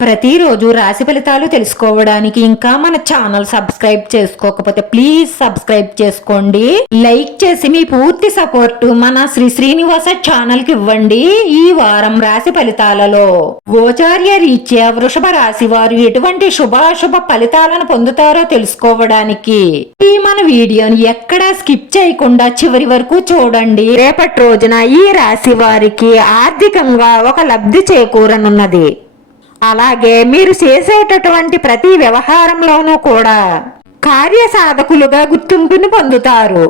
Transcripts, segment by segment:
ప్రతిరోజు రాశి ఫలితాలు తెలుసుకోవడానికి ఇంకా మన ఛానల్ సబ్స్క్రైబ్ చేసుకోకపోతే ప్లీజ్ సబ్స్క్రైబ్ చేసుకోండి. లైక్ చేసి మీ పూర్తి సపోర్ట్ మన శ్రీ శ్రీనివాస ఛానల్కి ఇవ్వండి ఈ వారం రాశి ఫలితాలలో. గోచార్య రీత్యా వృషభ రాశి వారు ఎటువంటి శుభాశుభ ఫలితాలను పొందుతారో తెలుసుకోవడానికి ఈ మన వీడియోని ఎక్కడా స్కిప్ చేయకుండా చివరి వరకు చూడండి. రేపటి రోజున ఈ రాశి వారికి ఆర్థికంగా ఒక లబ్ధి చేకూరనున్నది. అలాగే మీరు చేసేటటువంటి ప్రతి వ్యవహారంలోనూ కూడా కార్య సాధకులుగా గుర్తింపుని పొందుతారు.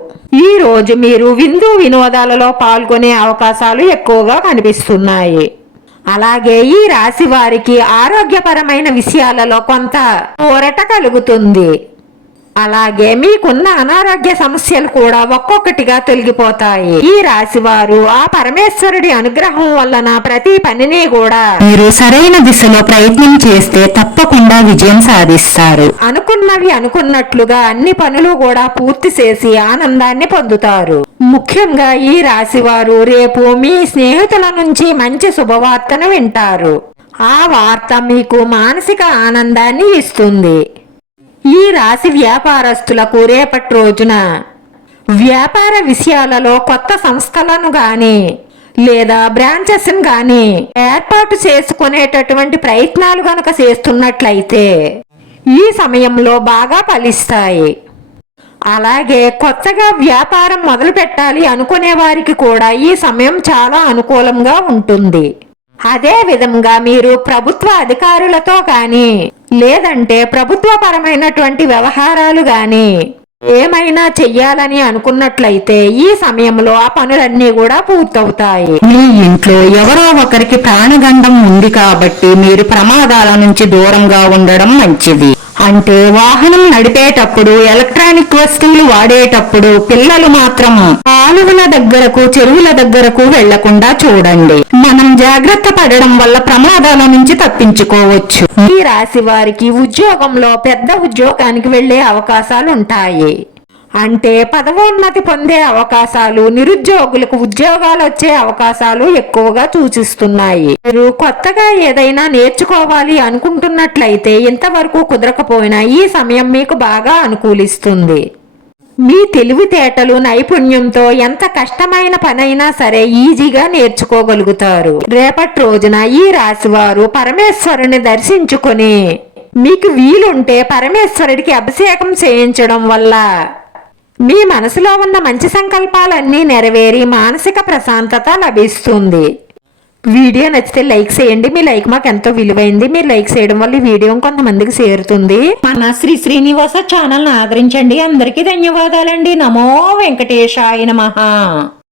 ఈ రోజు మీరు విందు వినోదాలలో పాల్గొనే అవకాశాలు ఎక్కువగా కనిపిస్తున్నాయి. అలాగే ఈ రాశి వారికి ఆరోగ్యపరమైన విషయాలలో కొంత ఊరట కలుగుతుంది. అలాగే మీకున్న అనారోగ్య సమస్యలు కూడా ఒక్కొక్కటిగా తొలగిపోతాయి. ఈ రాశి వారు ఆ పరమేశ్వరుడి అనుగ్రహం వలన ప్రతి పనిని కూడా మీరు సరైన దిశలో ప్రయత్నం చేస్తే తప్పకుండా విజయం సాధిస్తారు. అనుకున్నవి అనుకున్నట్లుగా అన్ని పనులు కూడా పూర్తి చేసి ఆనందాన్ని పొందుతారు. ముఖ్యంగా ఈ రాశి వారు రేపు మీ స్నేహితుల నుంచి మంచి శుభవార్తను వింటారు. ఆ వార్త మీకు మానసిక ఆనందాన్ని ఇస్తుంది. ఈ రాశి వ్యాపారస్తులకు రేపటి రోజున వ్యాపార విషయాలలో కొత్త సంస్థలను గాని లేదా బ్రాంచెస్ను గాని ఏర్పాటు చేసుకునేటటువంటి ప్రయత్నాలు గనక చేస్తున్నట్లయితే ఈ సమయంలో బాగా ఫలిస్తాయి. అలాగే కొత్తగా వ్యాపారం మొదలు పెట్టాలి అనుకునే వారికి కూడా ఈ సమయం చాలా అనుకూలంగా ఉంటుంది. అదే విధంగా మీరు ప్రభుత్వ అధికారులతో కానీ లేదంటే ప్రభుత్వపరమైనటువంటి వ్యవహారాలు కానీ ఏమైనా చెయ్యాలని అనుకున్నట్లయితే ఈ సమయంలో ఆ పనులన్నీ కూడా పూర్తవుతాయి. మీ ఇంట్లో ఎవరో ఒకరికి ప్రాణగండం ఉంది కాబట్టి మీరు ప్రమాదాల నుంచి దూరంగా ఉండడం మంచిది. అంటే వాహనం నడిపేటప్పుడు ఎలక్ట్రానిక్ వస్తువులు వాడేటప్పుడు పిల్లలు మాత్రం కాలువల దగ్గరకు చెరువుల దగ్గరకు వెళ్ళకుండా చూడండి. మనం జాగ్రత్త పడడం వల్ల ప్రమాదాల నుంచి తప్పించుకోవచ్చు. ఈ రాశి వారికి ఉద్యోగంలో పెద్ద ఉద్యోగానికి వెళ్ళే అవకాశాలు ఉంటాయి. అంటే పదవోన్నతి పొందే అవకాశాలు నిరుద్యోగులకు ఉద్యోగాలు వచ్చే అవకాశాలు ఎక్కువగా సూచిస్తున్నాయి. మీరు కొత్తగా ఏదైనా నేర్చుకోవాలి అనుకుంటున్నట్లయితే ఇంతవరకు కుదరకపోయినా ఈ సమయం మీకు బాగా అనుకూలిస్తుంది. మీ తెలివితేటలు నైపుణ్యంతో ఎంత కష్టమైన పనైనా సరే ఈజీగా నేర్చుకోగలుగుతారు. రేపటి రోజున ఈ రాశివారు పరమేశ్వరుని దర్శించుకొని మీకు వీలుంటే పరమేశ్వరుడికి అభిషేకం చేయించడం వల్ల మీ మనసులో ఉన్న మంచి సంకల్పాలన్నీ నెరవేరి మానసిక ప్రశాంతత లభిస్తుంది. వీడియో నచ్చితే లైక్ చేయండి. మీ లైక్ మాకు ఎంతో విలువైంది. మీరు లైక్ చేయడం వల్ల ఈ వీడియో కొంతమందికి చేరుతుంది. మన శ్రీ శ్రీనివాస ఛానల్ ఆదరించండి. అందరికీ ధన్యవాదాలండి. నమో వెంకటేశాయ నమ.